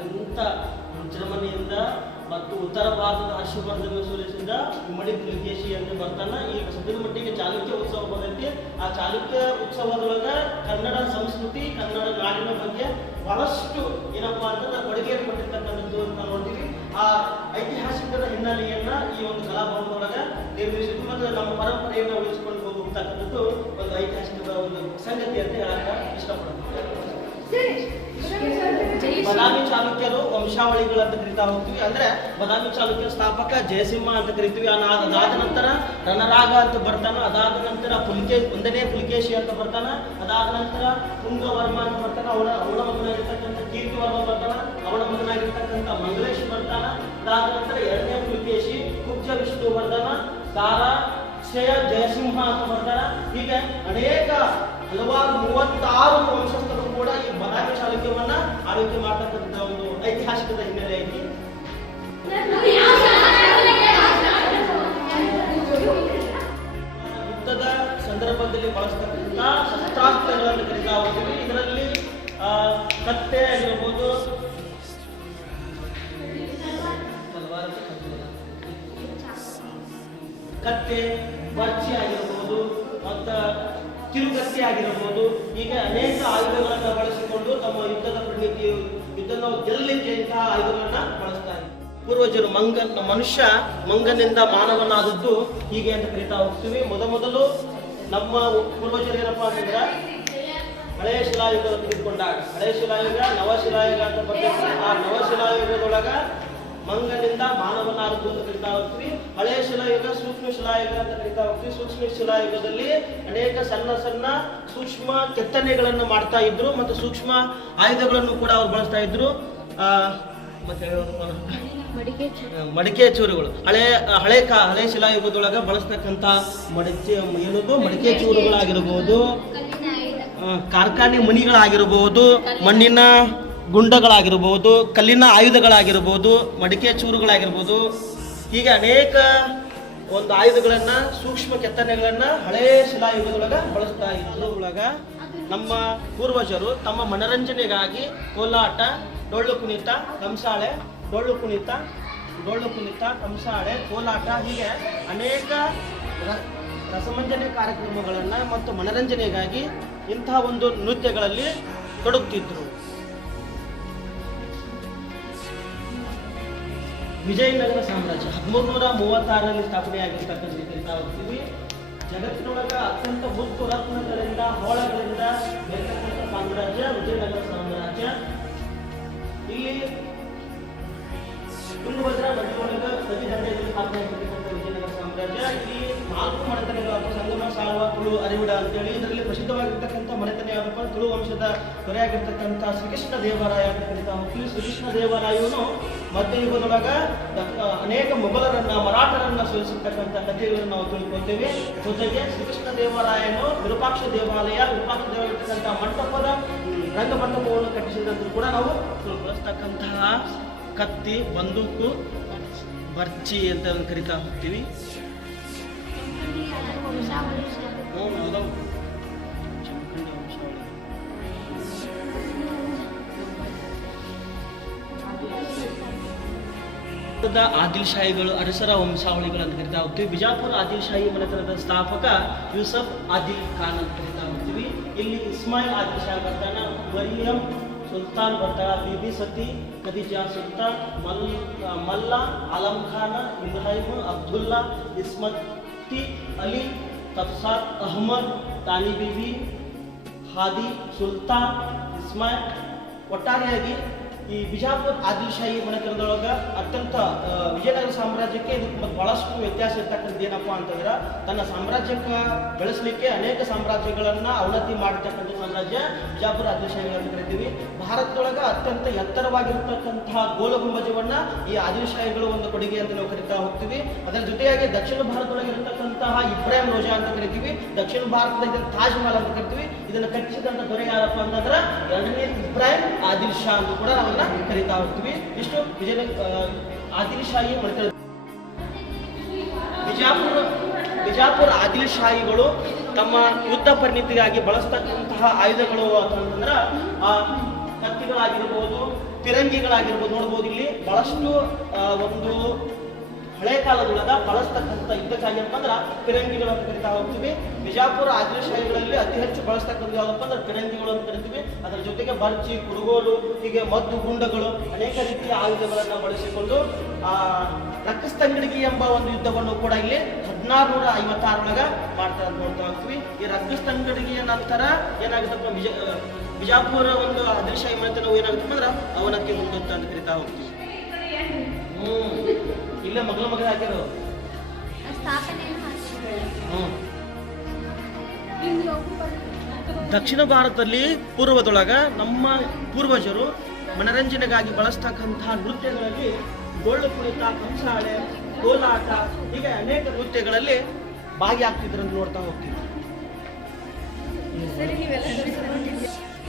ಅತ್ಯಂತ ಜರ್ಮನಿಯಿಂದ ಮತ್ತು ಉತ್ತರ ಭಾರತದ ಹರ್ಷವರ್ಧನ ಸೋಲಿಸಿದ ಇಮ್ಮಡಿ ಪುಲಿಕೇಶಿ ಅಂತ ಬರ್ತಾನೆ. ಈಗ ಸದ್ಯದ ಮಟ್ಟಿಗೆ ಚಾಲುಕ್ಯ ಉತ್ಸವ ಬಂದೈತಿ. ಆ ಚಾಲುಕ್ಯ ಉತ್ಸವದೊಳಗೆ ಕನ್ನಡ ಸಂಸ್ಕೃತಿ, ಕನ್ನಡ ನಾಡಿನ ಬಗ್ಗೆ ಬಹಳಷ್ಟು ಏನಪ್ಪಾ ಅಂತಂದ್ರೆ ಕೊಡುಗೆಯನ್ನು ಕೊಟ್ಟಿರ್ತಕ್ಕಂಥದ್ದು ಅಂತ ನೋಡ್ತೀವಿ. ಆ ಐತಿಹಾಸಿಕದ ಹಿನ್ನೆಲೆಯನ್ನ ಈ ಒಂದು ಕಲಾಭವನದೊಳಗೆ ನಿರ್ಮಿಸಿದ್ದು ಮತ್ತು ನಮ್ಮ ಪರಂಪರೆಯನ್ನು ಉಳಿಸಿಕೊಂಡು ಹೋಗ್ತಕ್ಕಂಥದ್ದು ಒಂದು ಐತಿಹಾಸಿಕದ ಒಂದು ಸಂಗತಿ ಅಂತ ಹೇಳಕ್ಕೆ ಇಷ್ಟಪಡ್ತೀನಿ. ಬದಾಮಿ ಚಾಲುಕ್ಯರು ವಂಶಾವಳಿಗಳು ಅಂತ ಕರಿತಾ ಹೋಗ್ತೀವಿ. ಅಂದ್ರೆ ಬದಾಮಿ ಚಾಲುಕ್ಯ ಸ್ಥಾಪಕ ಜಯಸಿಂಹ ಅಂತ ಕರಿತೀವಿ. ಅದಾದ ನಂತರ ರಣರಾಗ ಅಂತ ಬರ್ತಾನ. ಅದಾದ ನಂತರ ಒಂದನೇ ಪುಲಿಕೇಶಿ ಅಂತ ಬರ್ತಾನ. ಅದಾದ ನಂತರ ಪುಂಗವರ್ಮ ಅಂತ ಬರ್ತಾನ. ಅವನ ಮಗನಾಗಿರ್ತಕ್ಕಂಥ ಕೀರ್ತಿವರ್ಮ ಬರ್ತಾನ. ಅವನ ಮಗನಾಗಿರ್ತಕ್ಕಂಥ ಮಂಗಲೇಶ್ ಬರ್ತಾನ. ಅದಾದ ನಂತರ ಎರಡನೇ ಪುಲಿಕೇಶಿ ಕುಬ್ಜ ವಿಷ್ಣುವರ್ಧನ, ದಾರಾ ಶ್ರೇಯ ಜಯಸಿಂಹ ಅಂತ ಬರ್ತಾರ. ಹೀಗೆ ಅನೇಕ ಹಲವಾರು 36 ವಂಶಸ್ಥರು ಕೂಡ ಈ ಬದಾಮಿ ಚಾಲುಕ್ಯವನ್ನ ಆಳ್ವಿಕೆ ಮಾಡ್ತಕ್ಕಂಥ ಒಂದು ಐತಿಹಾಸಿಕದ ಹಿನ್ನೆಲೆ ಐತಿ. ಯುದ್ಧದ ಸಂದರ್ಭದಲ್ಲಿ ಬಳಸ್ತಕ್ಕಂಥ ಶಸ್ತ್ರಾಸ್ತ್ರಗಳನ್ನು ಕರೀತಾ ಹೋಗ್ತೀವಿ. ಇದರಲ್ಲಿ ಕತ್ತೆ ಆಗಿರ್ಬೋದು, ಕತ್ತೆ, ಬರ್ಚಿ ಆಗಿರಬಹುದು, ಮತ್ತು ಕಿರುಕತ್ತೆ ಆಗಿರಬಹುದು, ಹೀಗೆ ಅನೇಕ ಆಯುಧಗಳನ್ನು ಬಳಸಿಕೊಂಡು ತಮ್ಮ ಯುದ್ಧನ ಗೆಲ್ಲಲಿಕ್ಕೆ ಇಂತಹ ಆಯುಧಗಳನ್ನ ಬಳಸ್ತಾ ಇದ್ದಾರೆ. ಪೂರ್ವಜರು ಮನುಷ್ಯ ಮಂಗನಿಂದ ಮಾನವನಾದದ್ದು ಹೀಗೆ ಅಂತ ಕರೀತಾ ಹೋಗ್ತೀವಿ. ಮೊದಲು ನಮ್ಮ ಪೂರ್ವಜರು ಏನಪ್ಪಾ ಅಂತಂದ್ರೆ ಹಳೆಯ ಶಿಲಾಯುಗ ತೆಗೆದುಕೊಂಡಾಗ ಹಳೆಯ ಶಿಲಾಯುಗ, ನವಶಿಲಾಯುಗ ಅಂತ ಬರ್ತೈತಿ. ಆ ನವಶಿಲಾಯುಗದೊಳಗ ಮಂಗನಿಂದ ಮಾನವನಾದದ್ದು ಅಂತ ಕರಿತಾ ಹೋಗ್ತೀವಿ. ಹಳೆಯ ಶಿಲಾಯುಗ ಸೂಕ್ಷ್ಮ ಶಿಲಾಯುಗ ಅಂತ ಕರಿತಾ ಹೋಗ್ತೀವಿ. ಸೂಕ್ಷ್ಮ ಶಿಲಾಯುಗದಲ್ಲಿ ಅನೇಕ ಸಣ್ಣ ಸೂಕ್ಷ್ಮ ಕೆತ್ತನೆಗಳನ್ನು ಮಾಡ್ತಾ ಇದ್ರು ಮತ್ತು ಸೂಕ್ಷ್ಮ ಆಯುಧಗಳನ್ನು ಕೂಡ ಅವ್ರು ಬಳಸ್ತಾ ಇದ್ರು. ಮತ್ತೆ ಮಡಿಕೆ ಚೂರುಗಳು ಹಳೆ ಶಿಲಾಯುಗದೊಳಗ ಬಳಸ್ತಕ್ಕಂಥ ಮಡಿಕೆ ಚೂರುಗಳಾಗಿರಬಹುದು, ಕಾರ್ಖಾನೆ ಮಣಿಗಳಾಗಿರಬಹುದು, ಮಣ್ಣಿನ ಗುಂಡಗಳಾಗಿರ್ಬೋದು, ಕಲ್ಲಿನ ಆಯುಧಗಳಾಗಿರ್ಬೋದು, ಮಡಿಕೆ ಚೂರುಗಳಾಗಿರ್ಬೋದು, ಹೀಗೆ ಅನೇಕ ಒಂದು ಆಯುಧಗಳನ್ನ ಸೂಕ್ಷ್ಮ ಕೆತ್ತನೆಗಳನ್ನ ಹಳೆಯ ಶಿಲಾಯುಗದೊಳಗ ಬಳಸ್ತಾ ಇದ್ರು. ನಮ್ಮ ಪೂರ್ವಜರು ತಮ್ಮ ಮನರಂಜನೆಗಾಗಿ ಕೋಲಾಟ, ಡೊಳ್ಳು ಕುಣಿತ, ಕಂಸಾಳೆ, ಕಂಸಾಳೆ, ಕೋಲಾಟ ಹೀಗೆ ಅನೇಕ ರಸಮಂಜನೆ ಕಾರ್ಯಕ್ರಮಗಳನ್ನ ಮತ್ತು ಮನರಂಜನೆಗಾಗಿ ಇಂತಹ ಒಂದು ನೃತ್ಯಗಳಲ್ಲಿ ತೊಡಗುತ್ತಿದ್ರು. ವಿಜಯನಗರ ಸಾಮ್ರಾಜ್ಯ 1336ರಲ್ಲಿ ಸ್ಥಾಪನೆಯಾಗಿರ್ತಕ್ಕಂಥ ಕರಿತಾ ಹೋಗ್ತೀವಿ. ಜಗತ್ತಿನೊಳಗ ಅತ್ಯಂತ ಮುತ್ತು ರತ್ನಗಳಿಂದ ಹೋಳಗಳಿಂದ ಬೆಳೆತಕ್ಕಂಥ ಸಾಮ್ರಾಜ್ಯ ವಿಜಯನಗರ ಸಾಮ್ರಾಜ್ಯ. ಇಲ್ಲಿ ತುಂಗಭದ್ರಾ ನದಿಯೊಳಗ ನದಿ ದಂಡೆಯಲ್ಲಿ ಸ್ಥಾಪನೆಯಾಗಿರ್ತಕ್ಕಂಥ ವಿಜಯನಗರ ಸಾಮ್ರಾಜ್ಯ. ಇಲ್ಲಿ 4 ಮನೆತನಗಳು ಅಥವಾ ಸಂಗಮ, ಸಾಳುವ, ತುಳು, ಅರಿವಿಡ ಅಂತೇಳಿ ಇದರಲ್ಲಿ ಪ್ರಸಿದ್ಧವಾಗಿರ್ತಕ್ಕಂಥ ಮನೆತನ ಯಾವ್ದಪ್ಪ ತುಳು ವಂಶದ ದೊರೆಯಾಗಿರ್ತಕ್ಕಂಥ ಶ್ರೀಕೃಷ್ಣ ದೇವರಾಯ ಅಂತ ಕರಿತಾ ಹೋಗ್ತೀವಿ. ಶ್ರೀಕೃಷ್ಣ ದೇವರಾಯನು ಮಧ್ಯಯುಗದೊಳಗ ಅನೇಕ ಮೊಘಲರನ್ನ, ಮರಾಠರನ್ನ ಸೋಲಿಸಿರ್ತಕ್ಕಂಥ ಕಥೆಗಳನ್ನು ನಾವು ತಿಳ್ಕೊಳ್ತೇವೆ. ಜೊತೆಗೆ ಶ್ರೀಕೃಷ್ಣ ದೇವರಾಯನು ವಿರೂಪಾಕ್ಷ ದೇವಾಲಯರ್ತಕ್ಕಂಥ ಮಂಟಪದ ರಂಗಮಂಟಪವನ್ನು ಕಟ್ಟಿಸಿದಂತೂ ಕೂಡ ನಾವು ಬಳಸ್ತಕ್ಕಂತಹ ಕತ್ತಿ, ಬಂದೂಕು, ಬರ್ಚಿ ಅಂತ ಕರಿತಾ ಹೋಗ್ತೀವಿ. ಆದಿಲ್ ಶಾಹಿಗಳು ಅರಸರ ವಂಶಾವಳಿಗಳು ಅಂತ ಕರಿತಾ ಹೋಗ್ತೀವಿ. ಬಿಜಾಪುರ ಆದಿಲ್ ಶಾಹಿ ಮನೆತನದ ಸ್ಥಾಪಕ ಯೂಸಫ್ ಆದಿಲ್ ಖಾನ್ ಅಂತ ಕರಿತಾ ಹೋಗ್ತೀವಿ. ಇಲ್ಲಿ ಇಸ್ಮಾಯಿಲ್ ಆದಿಲ್ ಶಾಹಿ ಬರ್ತಾನ, ಮರಿಯಂ ಸುಲ್ತಾನ್ ಬರ್ತಾರ, ಬಿಬಿ ಸತಿ, ಖದೀಜಾ ಸುಲ್ತಾನ್, ಮಲ್ಲಾ, ಆಲಂ ಖಾನ, ಇಬ್ರಾಹಿಂ, ಅಬ್ದುಲ್ಲಾ, ಇಸ್ಮತಿ ಅಲಿ, ತಫ್ಸಾರ್ ಅಹಮದ್, ತಾನಿ ಬಿಬಿ, ಹಾದಿ ಸುಲ್ತಾನ್, ಇಸ್ಮಾಯಿಲ್. ಒಟ್ಟಾರೆಯಾಗಿ ಈ ಬಿಜಾಪುರ ಆದಿಲ್ ಶಾಹಿ ಮನೆತನದೊಳಗ ಅತ್ಯಂತ ವಿಜಯನಗರ ಸಾಮ್ರಾಜ್ಯಕ್ಕೆ ಇದಕ್ಕೆ ಬಹಳಷ್ಟು ವ್ಯತ್ಯಾಸ ಇರ್ತಕ್ಕಂಥದ್ದು ಏನಪ್ಪಾ ಅಂತಂದ್ರೆ ತನ್ನ ಸಾಮ್ರಾಜ್ಯಕ್ಕೆ ಬೆಳೆಸಲಿಕ್ಕೆ ಅನೇಕ ಸಾಮ್ರಾಜ್ಯಗಳನ್ನ ಅವನತಿ ಮಾಡಿರ್ತಕ್ಕಂಥ ಸಾಮ್ರಾಜ್ಯ ಬಿಜಾಪುರ ಆದಿಲ್ ಶಾಹಿಗಳು ಅಂತ ಕರಿತೀವಿ. ಭಾರತದೊಳಗ ಅತ್ಯಂತ ಎತ್ತರವಾಗಿರ್ತಕ್ಕಂತಹ ಗೋಲ ಗುಂಬಜವನ್ನ ಈ ಆದಿಲ್ ಶಾಹಿಗಳು ಒಂದು ಕೊಡುಗೆ ಅಂತ ನಾವು ಕರಿತಾ ಹೋಗ್ತೀವಿ. ಅದರ ಜೊತೆಯಾಗಿ ದಕ್ಷಿಣ ಭಾರತದೊಳಗೆ ಇರತಕ್ಕಂತಹ ಇಬ್ರಾಹಿಂ ರೋಜಾ ಅಂತ ಕರಿತೀವಿ. ದಕ್ಷಿಣ ಭಾರತದ ಇದನ್ನು ತಾಜ್ ಮಹಲ್ ಅಂತ ಕರಿತೀವಿ. ಇದನ್ನು ಕಟ್ಟಿಸಿದಂತ ದೊರೆ ಯಾರಪ್ಪ ಅಂತಂದ್ರೆ ಎರಡನೇ ಇಬ್ರಾಹಿಂ ಆದಿಲ್ ಶಾ ಅಂತ ಕೂಡ ನಾವು ಕರಿತಾ ಹೋಗ್ತೀವಿ. ಇಷ್ಟು ಆದಿಲ್ ಶಾಹಿ ಮಾಡ್ತಾರೆ. ಬಿಜಾಪುರ ಆದಿಲ್ ಶಾಹಿಗಳು ತಮ್ಮ ಯುದ್ಧ ಪರಿಣಿತಿಗಾಗಿ ಬಳಸ್ತಕ್ಕಂತಹ ಆಯುಧಗಳು ಅಂತಂದ್ರೆ ಕತ್ತಿಗಳಾಗಿರ್ಬೋದು, ಫಿರಂಗಿಗಳಾಗಿರ್ಬೋದು. ನೋಡ್ಬೋದು ಇಲ್ಲಿ ಬಹಳಷ್ಟು ಒಂದು ಹಳೆ ಕಾಲದೊಳಗ ಬಳಸ್ತಕ್ಕಂಥ ಯುದ್ಧಕ್ಕಾಗಿ ಅಂತಂದ್ರೆ ಫಿರಂಗಿಗಳು ಅಂತ ಕರಿತಾ ಹೋಗ್ತೀವಿ. ಬಿಜಾಪುರ ಆದಿಲಶಾಹಿಗಳಲ್ಲಿ ಅತಿ ಹೆಚ್ಚು ಬಳಸ್ತಕ್ಕಂಥ ಯಾವುದಪ್ಪ ಅಂದ್ರೆ ಫಿರಂಗಿಗಳು ಅಂತ ಕರಿತೀವಿ. ಅದರ ಜೊತೆಗೆ ಬರ್ಚಿ, ಕುಡುಗೋಲು, ಹೀಗೆ ಮದ್ದು ಗುಂಡಗಳು, ಅನೇಕ ರೀತಿಯ ಆಯುಧಗಳನ್ನು ಬಳಸಿಕೊಂಡು ರಕ್ಕಸ್ತಂಗಡಿಗೆ ಎಂಬ ಒಂದು ಯುದ್ಧವನ್ನು ಕೂಡ ಇಲ್ಲಿ 1656 ಮಾಡ್ತಾ ನೋಡ್ತಾ ಹೋಗ್ತೀವಿ. ಈ ರಕ್ಕಸ್ತಂಗಡಿಗೆಯ ನಂತರ ಏನಾಗುತ್ತಪ್ಪ ಬಿಜಾಪುರ ಒಂದು ಆದಿಲಶಾಹಿ ಮನೆತನವು ಏನಾಗುತ್ತೆ ಅಂದ್ರೆ ಅವನತಿ ಹೊಂದುತ್ತೆ ಅಂತ ಕರಿತಾ ಹೋಗ್ತೀವಿ. ಇಲ್ಲೇ ಮಗಳ ಹಾಕಿರೋ ದಕ್ಷಿಣ ಭಾರತದಲ್ಲಿ ಪೂರ್ವದೊಳಗ ನಮ್ಮ ಪೂರ್ವಜರು ಮನರಂಜನೆಗಾಗಿ ಬಳಸ್ತಕ್ಕಂತಹ ನೃತ್ಯಗಳಲ್ಲಿ ಡೊಳ್ಳು ಕುಣಿತ, ಕಂಸಾಳೆ, ಕೋಲಾಟ ಹೀಗೆ ಅನೇಕ ನೃತ್ಯಗಳಲ್ಲಿ ಭಾಗಿಯಾಗ್ತಿದ್ರು ಅಂತ ನೋಡ್ತಾ ಹೋಗ್ತೀವಿ.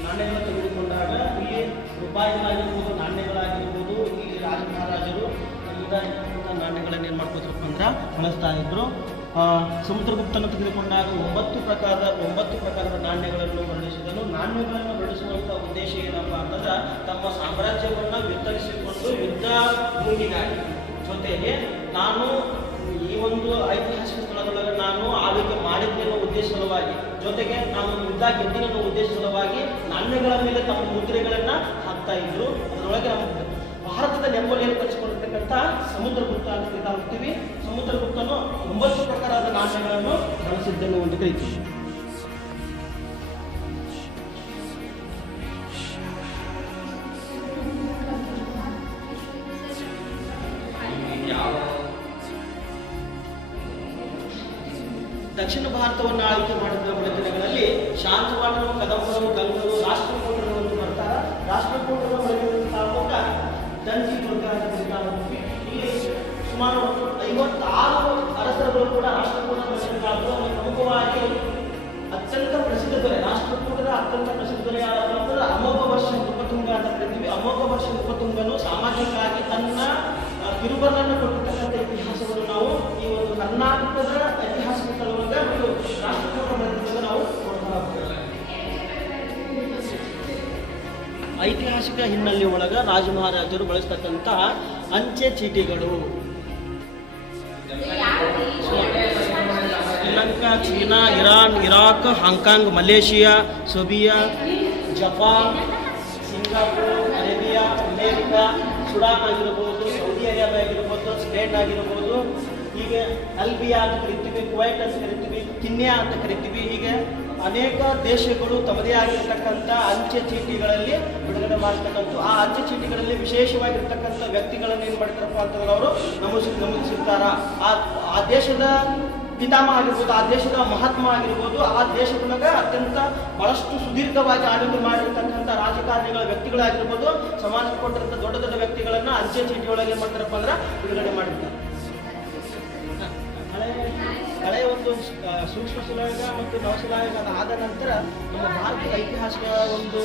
ನಾಣ್ಯಗಳನ್ನು ತೆಗೆದುಕೊಂಡಾಗ ಇಲ್ಲಿ ರೂಪಾಯಿಗಳಾಗಿರ್ಬೋದು, ನಾಣ್ಯಗಳಾಗಿರ್ಬೋದು, ಇಲ್ಲಿ ರಾಜ ಮಹಾರಾಜರು ನಾಣ್ಯಗಳನ್ನು ಏನ್ ಮಾಡ್ಕೋತಾರಪ್ಪ ಅಂದ್ರೆ ಬಳಸ್ತಾ ಇದ್ರು. ಸಮುದ್ರಗುಪ್ತನ ತೆಗೆದುಕೊಂಡಾಗ 9 ಪ್ರಕಾರದ ನಾಣ್ಯಗಳನ್ನು ಹೊರಡಿಸಿದನು. ನಾಣ್ಯಗಳನ್ನು ಹೊರಡಿಸುವಂತ ಉದ್ದೇಶ ಏನಪ್ಪಾ ಅಂತಂದ್ರೆ ತಮ್ಮ ಸಾಮ್ರಾಜ್ಯವನ್ನು ವಿಸ್ತರಿಸಿಕೊಂಡು ಯುದ್ಧ ಭೂಮಿಗಾಗಿ ಜೊತೆಗೆ ನಾನು ಈ ಒಂದು ಐತಿಹಾಸಿಕ ಸ್ಥಳದೊಳಗೆ ನಾನು ಆಳ್ವಿಕೆ ಮಾಡಿದ್ದೆ ಅನ್ನೋ ಉದ್ದೇಶ ಸಲುವಾಗಿ, ಜೊತೆಗೆ ನಾನು ಯುದ್ಧ ಗೆದ್ದಿನ ಅನ್ನೋ ಉದ್ದೇಶ ಸಲುವಾಗಿ ನಾಣ್ಯಗಳ ಮೇಲೆ ತಮ್ಮ ಮುದ್ರೆಗಳನ್ನ ಹಾಕ್ತಾ ಇದ್ರು. ಅದರೊಳಗೆ ನಮ್ಮ ಭಾರತದ ನೆಮ್ಮದಿಯನ್ನು ಕಲಿಸಿಕೊಂಡಿರ್ತಕ್ಕಂಥ ಸಮುದ್ರಗುಪ್ತ ಅಂತ ಕರಿತಾ ಹೋಗ್ತೀವಿ. ಸಮುದ್ರಗುಪ್ತನು 9 ಪ್ರಕಾರದ ನಾಣ್ಯಗಳನ್ನು ಬಳಸಿದ್ದನ್ನು ಒಂದು ಕರಿತೀವಿ. ದಕ್ಷಿಣ ಭಾರತವನ್ನು ಆಳ್ವಿಕೆ ಮಾಡಿದ ಮನೆತನಗಳಲ್ಲಿ ಶಾಂತವಾಡರು, ಕದಂಬರು, ಗಂಗರು, ರಾಷ್ಟ್ರಕೂಟರು ಅಂತ ಬರ್ತಾರ. ರಾಷ್ಟ್ರಕೂಟರ ಮನೆತನದ ದಂಜಿ ದುರ್ಗ ಅಂತ ಕರಿತಾ ಹೋಗ್ತೀವಿ. ಇಲ್ಲಿ ಸುಮಾರು 56 ಅರಸರುಗಳು ಕೂಡ ರಾಷ್ಟ್ರಕೂಟ ಮನೆತನದ ಪ್ರಮುಖವಾಗಿ ಅತ್ಯಂತ ಪ್ರಸಿದ್ಧ ದೊರೆ, ರಾಷ್ಟ್ರಕೂಟದ ಅತ್ಯಂತ ಪ್ರಸಿದ್ಧ ದೊರೆ ಯಾರಪ್ಪ ಅಂತಂದ್ರೆ ಅಮೋಘ ವರ್ಷ ನೃಪತುಂಗ ಅಂತ ಕರಿತೀವಿ. ಅಮೋಘ ವರ್ಷ ನೃಪತುಂಗನು ಸಾಮಾಜಿಕವಾಗಿ ತನ್ನ ಕಿರುಬರನ್ನು ಕೊಟ್ಟಿರ್ತಕ್ಕಂಥ ಇತಿಹಾಸವನ್ನು ನಾವು ಈ ಒಂದು ಕರ್ನಾಟಕದ ಐತಿಹಾಸಿಕ ಸ್ಥಳವೊಳಗೆ ಮತ್ತು ರಾಷ್ಟ್ರಕೂಟ ಮನೆತನದ ನಾವು ನೋಡ್ತಾ ಹೋಗ್ತೇವೆ. ಐತಿಹಾಸಿಕ ಹಿನ್ನೆಲೆ ಒಳಗ ರಾಜ ಮಹಾರಾಜರು ಬಳಸ್ತಕ್ಕಂತಹ ಅಂಚೆ ಚೀಟಿಗಳು Sri Lanka, China, Iran, Iraq, Hong Kong, Malaysia, ಸೊಬಿಯಾ, Japan, Singapore, Arabia, America, Sudan ಆಗಿರಬಹುದು, ಸೌದಿ ಅರೇಬಿಯಾ ಆಗಿರ್ಬೋದು, ಸ್ಪೇನ್ ಆಗಿರ್ಬೋದು, ಹೀಗೆ ಅಲ್ಬಿಯಾ ಅಂತ ಕರಿತೀವಿ, ಕುವೈಟ್ ಅಂತ ಕರಿತೀವಿ, ಕಿನ್ಯಾ ಅಂತ ಕರಿತೀವಿ. ಹೀಗೆ ಅನೇಕ ದೇಶಗಳು ತಮ್ಮದೇ ಆಗಿರ್ತಕ್ಕಂಥ ಅಂಚೆ ಚೀಟಿಗಳಲ್ಲಿ ಬಿಡುಗಡೆ ಮಾಡತಕ್ಕಂಥ ಆ ಅಂಚೆ ಚೀಟಿಗಳಲ್ಲಿ ವಿಶೇಷವಾಗಿರ್ತಕ್ಕಂಥ ವ್ಯಕ್ತಿಗಳನ್ನು ಏನು ಮಾಡ್ತಾರಪ್ಪ ಅಂತಂದ್ರೆ ಅವರು ನಮೂದಿಸಿರ್ತಾರ. ಆ ದೇಶದ ಪಿತಾಮಹ ಆಗಿರ್ಬೋದು, ಆ ದೇಶದ ಮಹಾತ್ಮ ಆಗಿರ್ಬೋದು, ಆ ದೇಶದೊಳಗ ಅತ್ಯಂತ ಬಹಳಷ್ಟು ಸುದೀರ್ಘವಾಗಿ ಆಳ್ವಿಕೆ ಮಾಡಿರ್ತಕ್ಕಂಥ ರಾಜಕಾರಣಿಗಳ ವ್ಯಕ್ತಿಗಳಾಗಿರ್ಬೋದು, ಸಮಾಜಕ್ಕೆ ಕೊಟ್ಟಿರಂಥ ದೊಡ್ಡ ದೊಡ್ಡ ವ್ಯಕ್ತಿಗಳನ್ನ ಅಂಚೆ ಚೀಟಿ ಒಳಗೆ ಏನು ಮಾಡ್ತಾರಪ್ಪ ಅಂದ್ರೆ ಬಿಡುಗಡೆ ಮಾಡಿರ್ತಾರೆ. ಹಳೆಯ ಒಂದು ಸೂಕ್ಷ್ಮ ಶಿಲಾಯುಗ ಮತ್ತು ನವಶಿಲಾಯುಗ ಆದ ನಂತರ ನಮ್ಮ ಭಾರತದ ಐತಿಹಾಸಿಕ ಒಂದು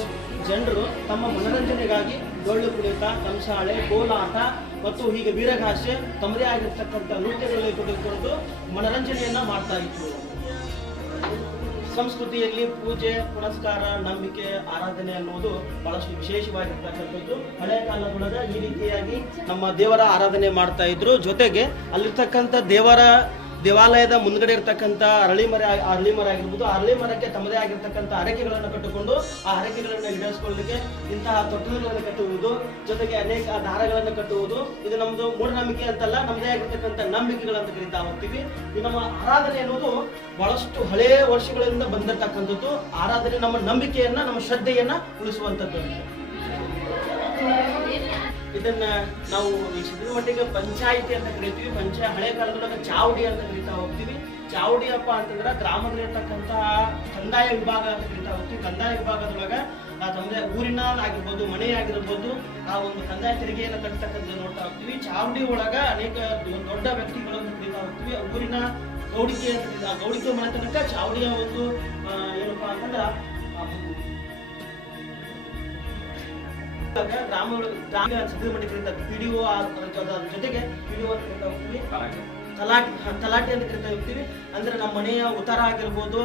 ಜನರು ತಮ್ಮ ಮನರಂಜನೆಗಾಗಿ ಡೊಳ್ಳು ಕುಣಿತ, ಕಂಸಾಳೆ, ಕೋಲಾಟ ಮತ್ತು ಹೀಗೆ ವೀರಗಾಸೆ ತಮ್ಮದೇ ಆಗಿರ್ತಕ್ಕಂಥ ನೃತ್ಯಗಳಲ್ಲಿ ತೊಡಗಿಕೊಂಡು ಮನರಂಜನೆಯನ್ನ ಮಾಡ್ತಾ ಇದ್ರು. ಸಂಸ್ಕೃತಿಯಲ್ಲಿ ಪೂಜೆ, ಪುನಸ್ಕಾರ, ನಂಬಿಕೆ, ಆರಾಧನೆ ಅನ್ನೋದು ಬಹಳಷ್ಟು ವಿಶೇಷವಾಗಿರ್ತಕ್ಕಂಥದ್ದು. ಹಳೆಯ ಕಾಲದೊಳಗೆ ಈ ರೀತಿಯಾಗಿ ನಮ್ಮ ದೇವರ ಆರಾಧನೆ ಮಾಡ್ತಾ ಇದ್ರು. ಜೊತೆಗೆ ಅಲ್ಲಿರ್ತಕ್ಕಂಥ ದೇವಾಲಯದ ಮುಂದ್ಗಡೆ ಇರ್ತಕ್ಕಂಥ ಅರಳಿ ಮರ ಆಗಿರ್ಬೋದು, ಆ ಅರಳಿ ಮರಕ್ಕೆ ತಮ್ಮದೇ ಆಗಿರ್ತಕ್ಕಂಥ ಹರಕೆಗಳನ್ನು ಕಟ್ಟಿಕೊಂಡು ಆ ಹರಕೆಗಳನ್ನು ಈಡೇರಿಸಿಕೊಳ್ಳಲಿಕ್ಕೆ ಇಂತಹ ತೊಟ್ಟಿಲುಗಳನ್ನು ಕಟ್ಟುವುದು, ಜೊತೆಗೆ ಅನೇಕ ದಾರಗಳನ್ನು ಕಟ್ಟುವುದು, ಇದು ನಮ್ದು ಮೂಢನಂಬಿಕೆ ಅಂತಲ್ಲ, ನಮ್ಮದೇ ಆಗಿರ್ತಕ್ಕಂಥ ನಂಬಿಕೆಗಳಂತ ಕರಿತಾ ಹೋಗ್ತೀವಿ. ಇದು ನಮ್ಮ ಆರಾಧನೆ ಅನ್ನೋದು ಬಹಳಷ್ಟು ಹಳೆಯ ವರ್ಷಗಳಿಂದ ಬಂದಿರತಕ್ಕಂಥದ್ದು. ಆರಾಧನೆ ನಮ್ಮ ನಂಬಿಕೆಯನ್ನ, ನಮ್ಮ ಶ್ರದ್ಧೆಯನ್ನ ಉಳಿಸುವಂಥದ್ದು. ಇದನ್ನ ನಾವು ಈ ಸಿದ್ಧಮಟ್ಟಿಗೆ ಪಂಚಾಯಿತಿ ಅಂತ ಕರಿತೀವಿ. ಹಳೆ ಕಾಲದೊಳಗೆ ಚಾವಡಿ ಅಂತ ಕರಿತಾ ಹೋಗ್ತೀವಿ. ಚಾವಡಿ ಅಪ್ಪ ಅಂತಂದ್ರೆ ಗ್ರಾಮದಲ್ಲಿರ್ತಕ್ಕಂಥ ಕಂದಾಯ ವಿಭಾಗ ಅಂತ ಕರಿತಾ ಹೋಗ್ತೀವಿ. ಕಂದಾಯ ವಿಭಾಗದೊಳಗೆ ತಮ್ಮದೇ ಊರಿನ ಆಗಿರ್ಬೋದು, ಮನೆ ಆಗಿರ್ಬೋದು, ಆ ಒಂದು ಕಂದಾಯ ತೆರಿಗೆಯನ್ನು ಕಟ್ಟತಕ್ಕಂಥ ನೋಡ್ತಾ ಹೋಗ್ತೀವಿ. ಚಾವಡಿ ಒಳಗ ಅನೇಕ ದೊಡ್ಡ ವ್ಯಕ್ತಿಗಳನ್ನು ಕರಿತಾ ಹೋಗ್ತೀವಿ. ಊರಿನ ಗೌಡಿಕೆ ಅಂತ ಆ ಗೌಡಿಕೆ ಮನೆತನಕ ಚಾವಡಿಯ ಒಂದು ಏನಪ್ಪಾ ಅಂತಂದ್ರ ಗ್ರಾಮಗಳು ಸಿದ್ಧಮಟ್ಟಿಗೆ PDO ಜೊತೆಗೆ PDO ಅಂತ ಹೋಗ್ತೀವಿ. ತಲಾಟಿ ಅಂತ ಕರಿತಾ ಹೋಗ್ತೀವಿ. ಅಂದ್ರೆ ನಮ್ಮ ಮನೆಯ ಉತ್ತಾರ ಆಗಿರ್ಬೋದು,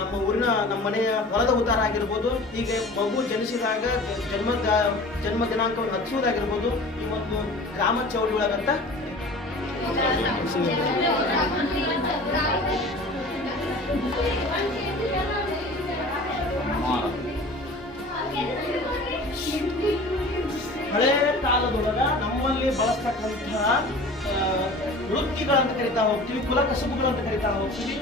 ನಮ್ಮ ಮನೆಯ ಹೊಲದ ಉತ್ತಾರ ಆಗಿರ್ಬೋದು, ಹೀಗೆ ಮಗು ಜನಿಸಿದಾಗ ಜನ್ಮ ದಿನಾಂಕವನ್ನು ಹಚ್ಚುವುದಾಗಿರ್ಬೋದು, ಈ ಒಂದು ಗ್ರಾಮ ಚೌಳಿ ಒಳಗಂತ ಹಳೆ ಕಾಲದೊಳಗ ನಮ್ಮಲ್ಲಿ ಬಳಸ್ತಕ್ಕಂತಹ ವೃತ್ತಿಗಳಂತ ಕರಿತಾ ಹೋಗ್ತೀವಿ, ಕುಲ ಕಸುಬುಗಳಂತ ಕರಿತಾ ಹೋಗ್ತೀವಿ.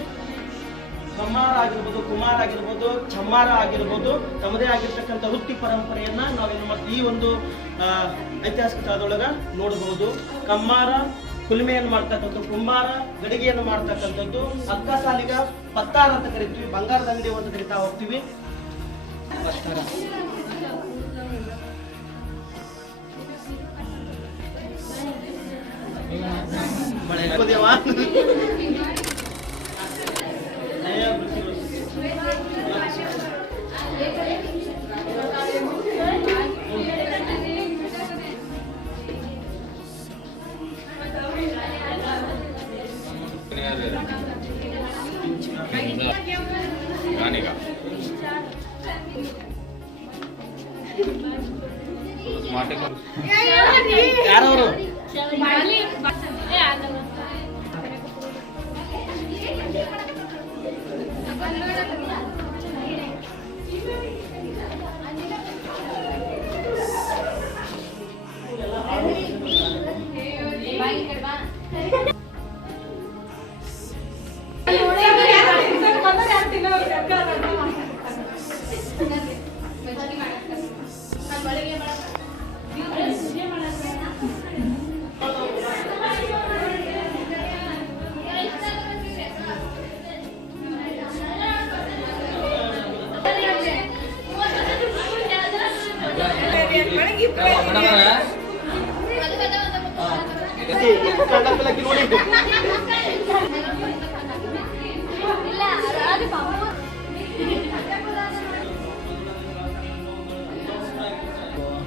ಕಮ್ಮಾರ ಆಗಿರ್ಬೋದು, ಕುಮಾರ ಆಗಿರ್ಬೋದು, ಚಮ್ಮಾರ ಆಗಿರ್ಬೋದು, ತಮ್ಮದೇ ಆಗಿರ್ತಕ್ಕಂಥ ವೃತ್ತಿ ಪರಂಪರೆಯನ್ನ ನಾವೇನು ಮಾಡ್ತೀವಿ ಈ ಒಂದು ಐತಿಹಾಸಿಕ ಸ್ಥಳದೊಳಗ ನೋಡಬಹುದು. ಕಮ್ಮಾರ ಕುಲುಮೆಯನ್ನು ಮಾಡ್ತಕ್ಕಂಥದ್ದು, ಕುಂಬಾರ ಗಡಿಗೆಯನ್ನು ಮಾಡ್ತಕ್ಕಂಥದ್ದು, ಅಕ್ಕ ಸಾಲಿಗ ಪತ್ತಾರ ಅಂತ ಕರಿತೀವಿ, ಬಂಗಾರದ ಅಂಗಡಿ ಅಂತ ಕರಿತಾ ಹೋಗ್ತೀವಿ. ಪತ್ತಾರ ಯಾರವರು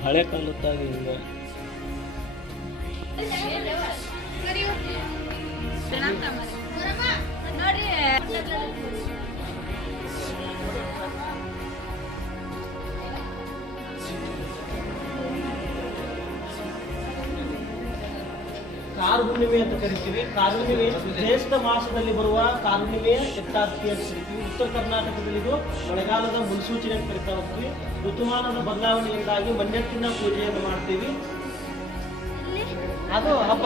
ಹಳೆ ಕಾಲದಾಗ ಹಿಂಗ ಕಾರುಹುಣ್ಣಿಮೆ ಅಂತ ಕರಿತೀವಿ. ಕಾರುಹುಣ್ಣಿಮೆ ಜ್ಯೇಷ್ಠ ಮಾಸದಲ್ಲಿ ಬರುವ ಕಾರುಹುಣ್ಣಿಮೆ ಎತ್ತಾರ್ತಿ ಅಂತ ಕರಿತೀವಿ. ಉತ್ತರ ಕರ್ನಾಟಕದಲ್ಲಿ ಇದು ಮಳೆಗಾಲದ ಮುನ್ಸೂಚನೆ ಅಂತ ಕರಿತಾ ಹೋಗ್ತೀವಿ. ಋತುಮಾನದ ಬದಲಾವಣೆಯಿಂದಾಗಿ ಮಣ್ಣೆತ್ತಿನ ಪೂಜೆಯನ್ನು ಮಾಡ್ತೀವಿ. ಅದು ಹಬ್ಬ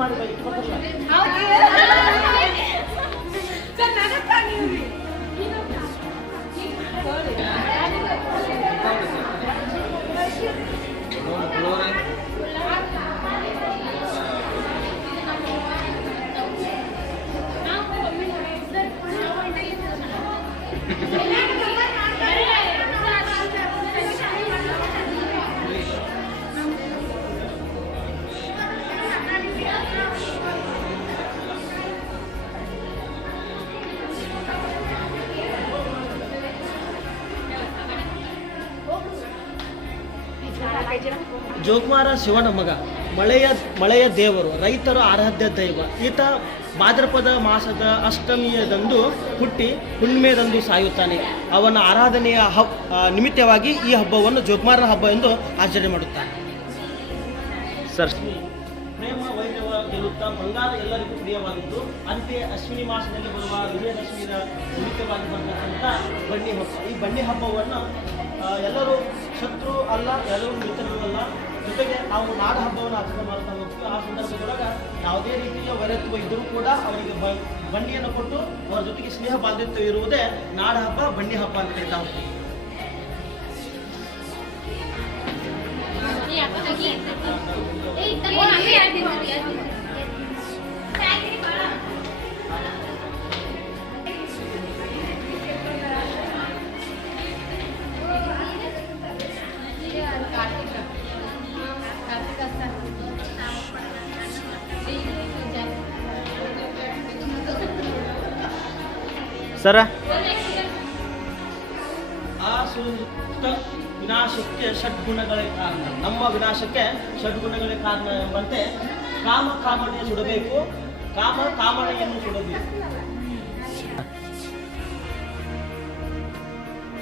ಮಾಡಿ ಜೋಕುಮಾರ ಶಿವನ ಮಗ, ಮಳೆಯ ದೇವರು, ರೈತರ ಆರಾಧ್ಯ ದೈವ. ಈತ ಭಾದ್ರಪದ ಮಾಸದ ಅಷ್ಟಮಿಯದಂದು ಹುಟ್ಟಿ ಹುಣ್ಣಿಮೆದಂದು ಸಾಯುತ್ತಾನೆ. ಅವನ ಆರಾಧನೆಯ ನಿಮಿತ್ತವಾಗಿ ಈ ಹಬ್ಬವನ್ನು ಜೋಕುಮಾರನ ಹಬ್ಬ ಎಂದು ಆಚರಣೆ ಮಾಡುತ್ತಾನೆ. ಸರ್, ಪ್ರೇಮ ವೈದ್ಯವ ಗೆಲ್ಲುತ್ತಾ ಬಂಗಾರ ಎಲ್ಲರಿಗೂ ಪ್ರಿಯವಾಗಿದ್ದು, ಅಂತೆಯೇ ಅಶ್ವಿನಿ ಮಾಸದಲ್ಲಿ ಬರುವ ವಿಜಯದಶಮಿಯ ನಿಮಿತ್ತವಾಗಿ ಬರ್ತಕ್ಕಂಥ ಬನ್ನಿ ಹಬ್ಬ. ಈ ಬನ್ನಿ ಹಬ್ಬವನ್ನು ಎಲ್ಲರೂ ಶತ್ರು ಅಲ್ಲ, ಎಲ್ಲರೂ ಮಿತ್ರರು ಅಲ್ಲ, ಜೊತೆಗೆ ನಾವು ನಾಡ ಹಬ್ಬವನ್ನು ಆಚರಣೆ ಮಾಡ್ತಾ ಹೋಗ್ತೀವಿ. ಆ ಸಂದರ್ಭದೊಳಗೆ ಯಾವುದೇ ರೀತಿಯ ವೈರತ್ವ ಇದ್ದರೂ ಕೂಡ ಅವರಿಗೆ ಬನ್ನಿಯನ್ನು ಕೊಟ್ಟು ಅವರ ಜೊತೆಗೆ ಸ್ನೇಹ ಬಾಂಧವ್ಯ ಇರುವುದೇ ನಾಡ ಹಬ್ಬ, ಬನ್ನಿ ಹಬ್ಬ ಅಂತ ಹೇಳ್ತಾ ಹೋಗ್ತೀವಿ. ಸರ ಆ ಸುತ್ತ ವಿನಾಶಕ್ಕೆ ಷಡ್ಗುಣಗಳೇ ಕಾರಣ. ನಮ್ಮ ವಿನಾಶಕ್ಕೆ ಷಡ್ಗುಣಗಳೇ ಕಾರಣ ಎಂಬಂತೆ ಕಾಮ ಕಾಮನೆ ಸುಡಬೇಕು, ಕಾಮ ಕಾಮನೆಯನ್ನು ಸುಡಬೇಕು.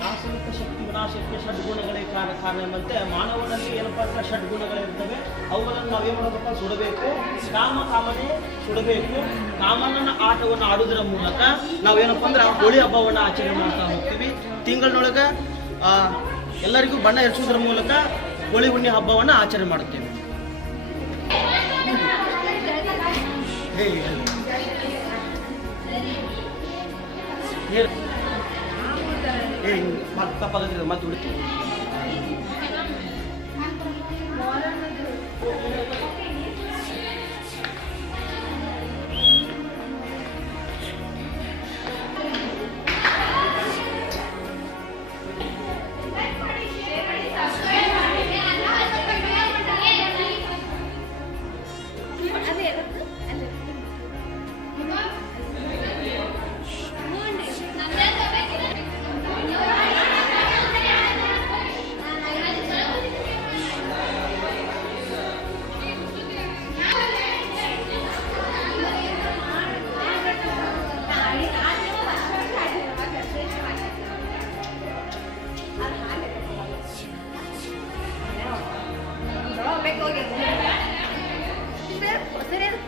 ನಾಶಕ ಶಕ್ತಿ ವಿನಾಶಕ್ಕೆ ಷಡ್ಗುಣಗಳೇ ಕಾರಣ ಎಂಬಂತೆ ಮಾನವನಲ್ಲಿ ಏನಪ್ಪ ಅಂದ್ರೆ ಷಡ್ಗುಣಗಳಿರ್ತವೆ. ಅವುಗಳನ್ನು ನಾವೇನು ಮಾಡಬೇಕಪ್ಪ? ಸುಡಬೇಕು. ಕಾಮ ಕಾಮನೆ ಸುಡಬೇಕು. ಕಾಮನ ಆಟವನ್ನು ಆಡುವುದರ ಮೂಲಕ ನಾವೇನಪ್ಪ ಅಂದ್ರೆ ಹೋಳಿ ಹಬ್ಬವನ್ನು ಆಚರಣೆ ಮಾಡ್ತಾ ಹೋಗ್ತೀವಿ. ತಿಂಗಳಿನೊಳಗೆ ಎಲ್ಲರಿಗೂ ಬಣ್ಣ ಎರಚುವುದರ ಮೂಲಕ ಹೋಳಿ ಹುಣ್ಣಿ ಹಬ್ಬವನ್ನು ಆಚರಣೆ ಮಾಡುತ್ತೇವೆ. ತಪ್ಪಾಗುತ್ತೆ ಮತ್ತೆ ಹುಡುಕಿ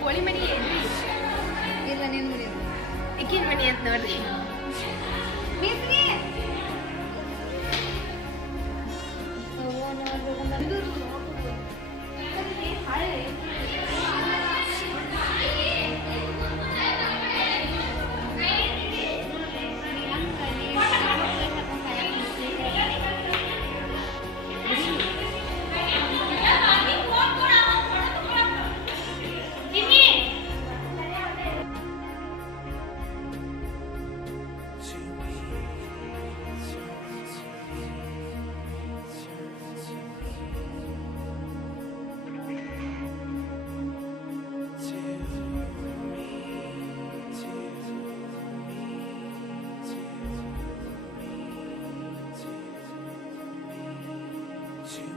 ಕೋಳಿ ಮನಿ ಏನ್ರಿ? ಇಲ್ಲ ನಿನ್ ಮನಿ ಇಕ್ಕಿನ ಮನಿ ಅಂತ ನೋಡ್ರಿ. to